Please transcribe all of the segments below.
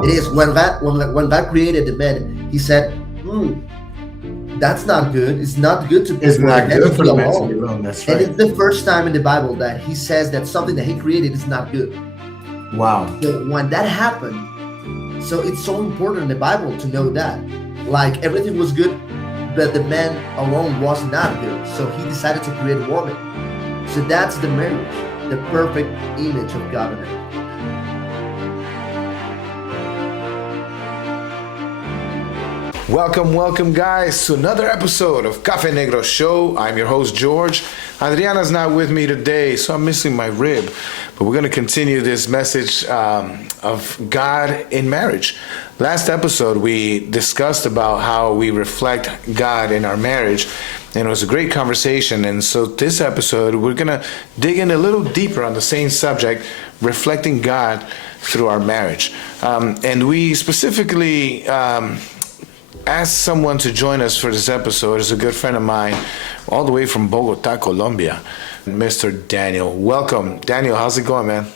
It is when God created the man, He said, "Hmm, that's not good. It's not good It's for the not man to good for be the man to be alone." alone. That's And right. it's the first time in the Bible that He says that something that He created is not good. Wow. So when that happened, so it's so important in the Bible to know that, like everything was good, but the man alone was not good. So He decided to create a woman. So that's the marriage, the perfect image of God on earth. Welcome, guys, to another episode of Café Negro Show. I'm your host, George. Adriana's not with me today, so I'm missing my rib. But we're going to continue this message of God in marriage. Last episode, we discussed about how we reflect God in our marriage, and it was a great conversation. And so this episode, we're going to dig in a little deeper on the same subject, reflecting God through our marriage. And we specifically asked someone to join us for this episode. It's a good friend of mine, all the way from Bogota, Colombia, Mr. Daniel. Welcome. Daniel, how's it going, man?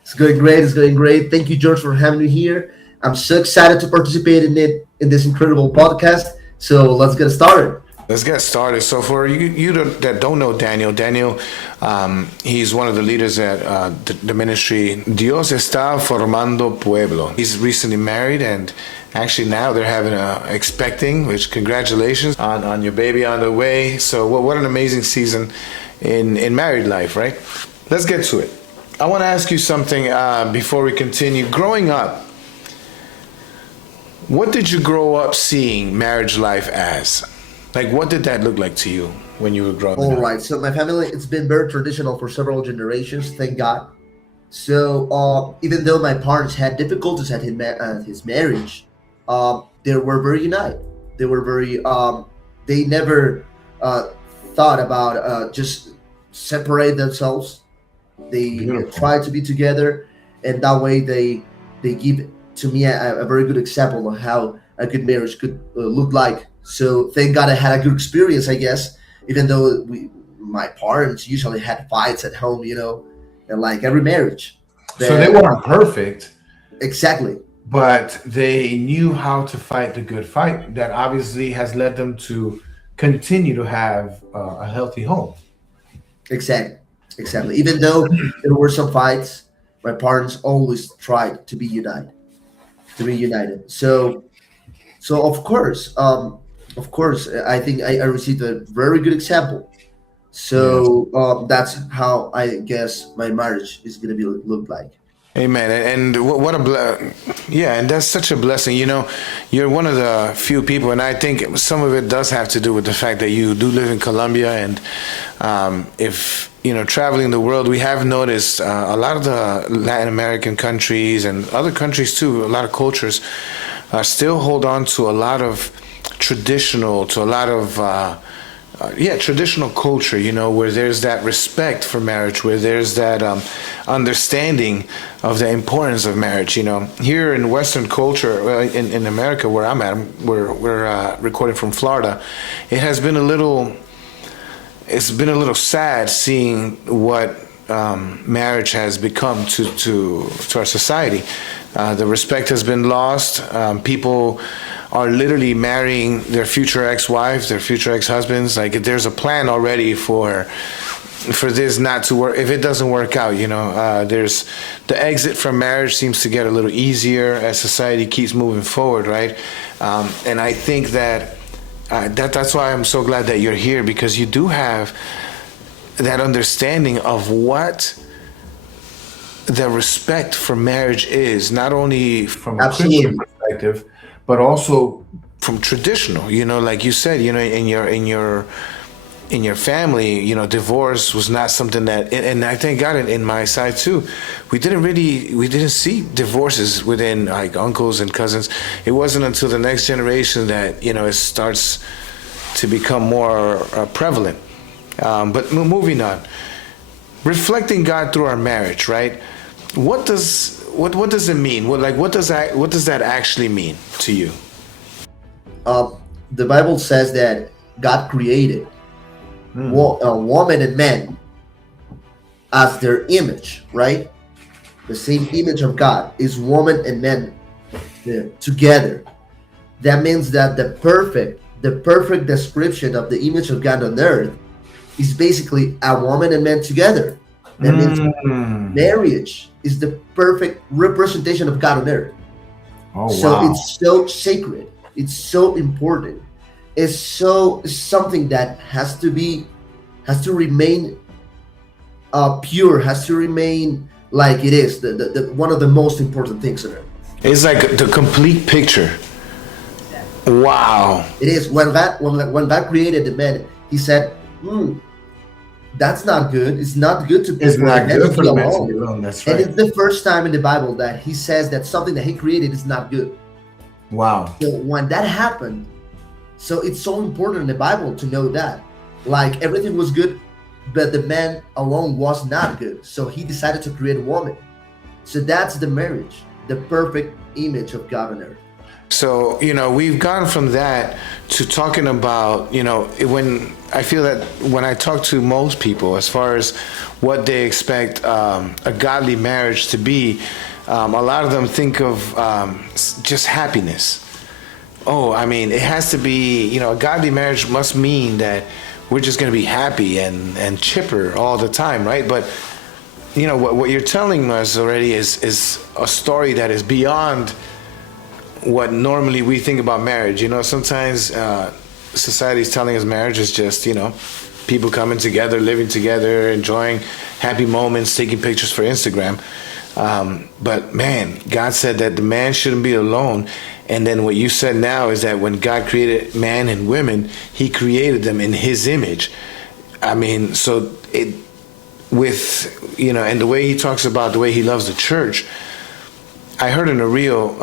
It's going great. It's going great. Thank you, George, for having me here. I'm so excited to participate in this incredible podcast. So let's get started. Let's get started. So for you that don't know Daniel, he's one of the leaders at the ministry Dios está formando pueblo. He's recently married, and actually now they're having expecting, which congratulations on your baby on the way. So what an amazing season in married life, right? Let's get to it. I want to ask you something before we continue. Growing up, what did you grow up seeing marriage life as? Like, what did that look like to you when you were growing All up? right. So my family, it's been very traditional for several generations. Thank God. So even though my parents had difficulties at his marriage, they were very united. They were very. They never thought about just separate themselves. They Beautiful. tried to be together, and that way they give to me a very good example of how a good marriage could look like. So thank God I had a good experience, I guess. Even though my parents usually had fights at home, and like every marriage. So they But weren't perfect, exactly, but they knew how to fight the good fight that obviously has led them to continue to have a healthy home. exactly, exactly. Even though there were some fights, my parents always tried to be united, to be united. So of course, I think I received a very good example. Yes. So that's how I guess my marriage is gonna be look like. Amen. And what a yeah, and that's such a blessing. You know, you're one of the few people, and I think some of it does have to do with the fact that you do live in Colombia, and if traveling the world, we have noticed a lot of the Latin American countries and other countries too. A lot of cultures still hold on to a lot of traditional culture, where there's that respect for marriage, where there's that understanding of the importance of marriage. Here in Western culture, in America, where I'm at, we're recording from Florida. It's been a little sad seeing what marriage has become to our society. The respect has been lost. People are literally marrying their future ex-wives, their future ex-husbands. Like, there's a plan already for this not to work. If it doesn't work out, there's the exit from marriage seems to get a little easier as society keeps moving forward, right? And I think that's why I'm so glad that you're here, because you do have that understanding of what the respect for marriage is, not only from a Christian Absolutely. perspective, but also from traditional. Like you said, in your family, divorce was not something that, and I thank God in my side too, we didn't see divorces within like uncles and cousins. It wasn't until the next generation that it starts to become more prevalent. But moving on, reflecting God through our marriage, right? What does it mean? What does that actually mean to you? The Bible says that God created a woman and man as their image, right? The same image of God is woman and man together. That means that the perfect description of the image of God on earth is basically a woman and man together. That means Mm. marriage is the perfect representation of God on earth. Oh, So wow. it's so sacred. It's so important. It's something that has to remain pure, has to remain like it is. The one of the most important things on earth. It's like the complete picture. Wow. It is when God created the man, He said, "That's not good. It's not good It's for the not man to good for be the man to alone." be alone. That's And right. it's the first time in the Bible that He says that something that He created is not good. Wow. So when that happened, so it's so important in the Bible to know that, like everything was good, but the man alone was not good. So He decided to create a woman. So that's the marriage, the perfect image of God on earth. So, we've gone from that to talking about, when I feel that when I talk to most people, as far as what they expect a godly marriage to be, a lot of them think of just happiness. Oh, I mean, it has to be, a godly marriage must mean that we're just going to be happy and chipper all the time, right? But, what you're telling us already is a story that is beyond what normally we think about marriage. Sometimes society is telling us marriage is just, people coming together, living together, enjoying happy moments, taking pictures for Instagram. But man, God said that the man shouldn't be alone. And then what you said now is that when God created man and women, He created them in His image. I mean, so and the way He talks about the way He loves the church, I heard in a reel,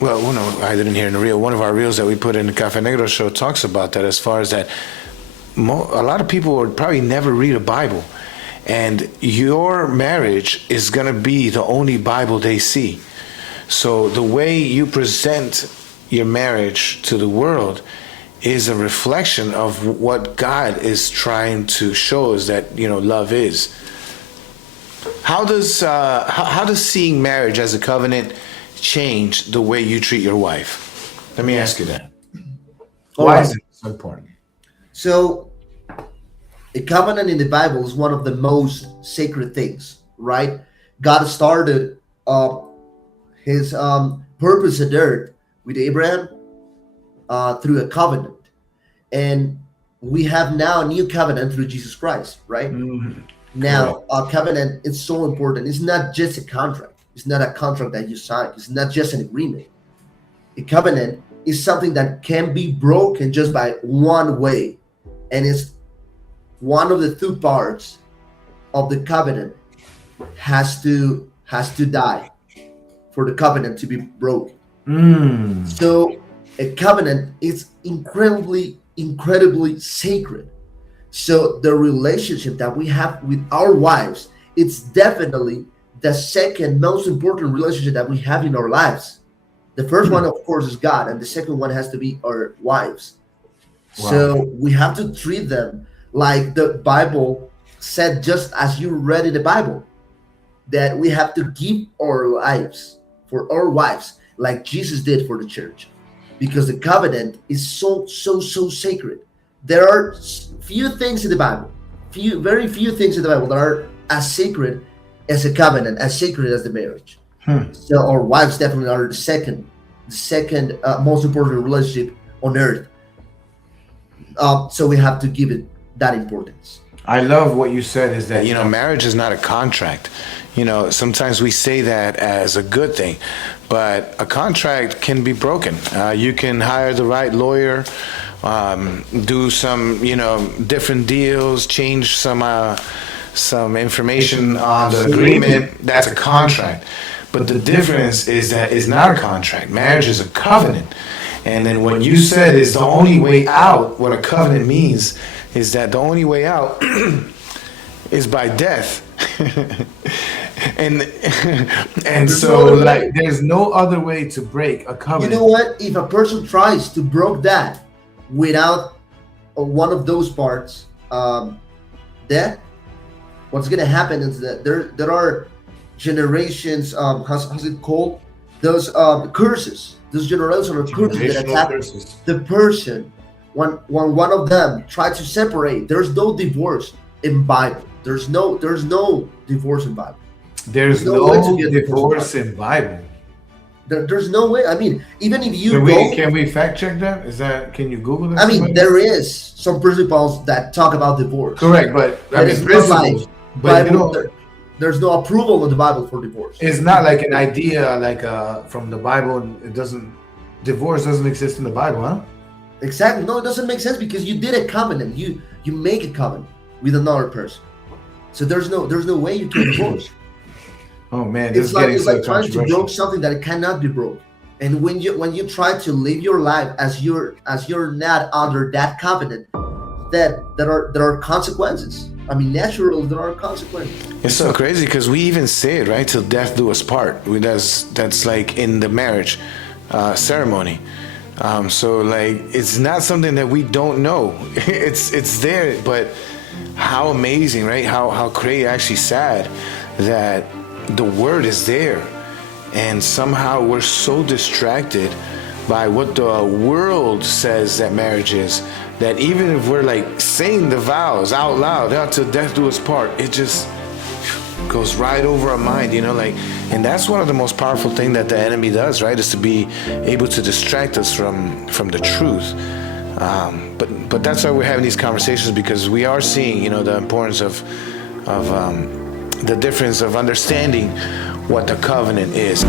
well, no, I didn't hear in the reel. One of our reels that we put in the Café Negro Show talks about that, as far as that a lot of people would probably never read a Bible. And your marriage is going to be the only Bible they see. So the way you present your marriage to the world is a reflection of what God is trying to show us that, love is. How does seeing marriage as a covenant change the way you treat your wife? Let me ask you that. All Why right. is it so important? So a covenant in the Bible is one of the most sacred things, right? God started His purpose on earth with Abraham through a covenant, and we have now a new covenant through Jesus Christ, right? Mhm. Correct. Now, a covenant is so important. It's not just a contract. It's not a contract that you sign. It's not just an agreement. A covenant is something that can be broken just by one way, and it's one of the two parts of the covenant has to die for the covenant to be broken. Mm. So a covenant is incredibly sacred. So the relationship that we have with our wives, it's definitely the second most important relationship that we have in our lives. The first one, of course, is God, and the second one has to be our wives. Wow. So we have to treat them like the Bible said, just as you read in the Bible, that we have to give our lives for our wives, like Jesus did for the church, because the covenant is so sacred. There are few things in the Bible, very few things in the Bible that are as sacred as a covenant, as sacred as the marriage. So our wives definitely are the second most important relationship on earth. So we have to give it that importance. I love what you said is that, Marriage is not a contract. Sometimes we say that as a good thing, but a contract can be broken. You can hire the right lawyer, do some, different deals, change some information on the agreement. That's a contract. But the difference is that it's not a contract. Marriage is a covenant. And then what you said is the only way out, what a covenant means is that the only way out is by death. and so like there's no other way to break a You covenant. know what? If a person tries to break that without one of those parts, death, what's going to happen is that there are generations. How's it called? those curses, those generational curses that Generational attack curses. the person. When one of them tries to separate, there's no divorce in Bible. There's no divorce in Bible. There's no way to no get divorce in Bible. There's no way. I mean, even if you Can go, we fact check that? Is that, can you Google that? I mean, somebody? there is some principles that talk about divorce. Correct, but I But mean it's not like principles. But you Bible. know, There's no approval in the Bible for divorce. it's not like an idea like from the Bible. It doesn't. Divorce doesn't exist in the Bible, huh? Exactly. No, it doesn't make sense because you did a covenant. You make a covenant with another person. So there's no way you can divorce. Oh man, this It's is like getting it's so like trying to controversial. broke something that it cannot be broke. And when you try to live your life as you're not under that covenant, that there are consequences. I mean, naturally there are consequences. It's so crazy because we even say it, right? Till death do us part. That's like in the marriage ceremony. So like it's not something that we don't know. It's there, but how amazing, right? How crazy, actually sad that the word is there, and somehow we're so distracted by what the world says that marriage is, that even if we're like saying the vows out loud, till death do us part, it just goes right over our mind, like, and that's one of the most powerful thing that the enemy does, right, is to be able to distract us from the truth. But that's why we're having these conversations, because we are seeing, the importance of the difference of understanding what the covenant is.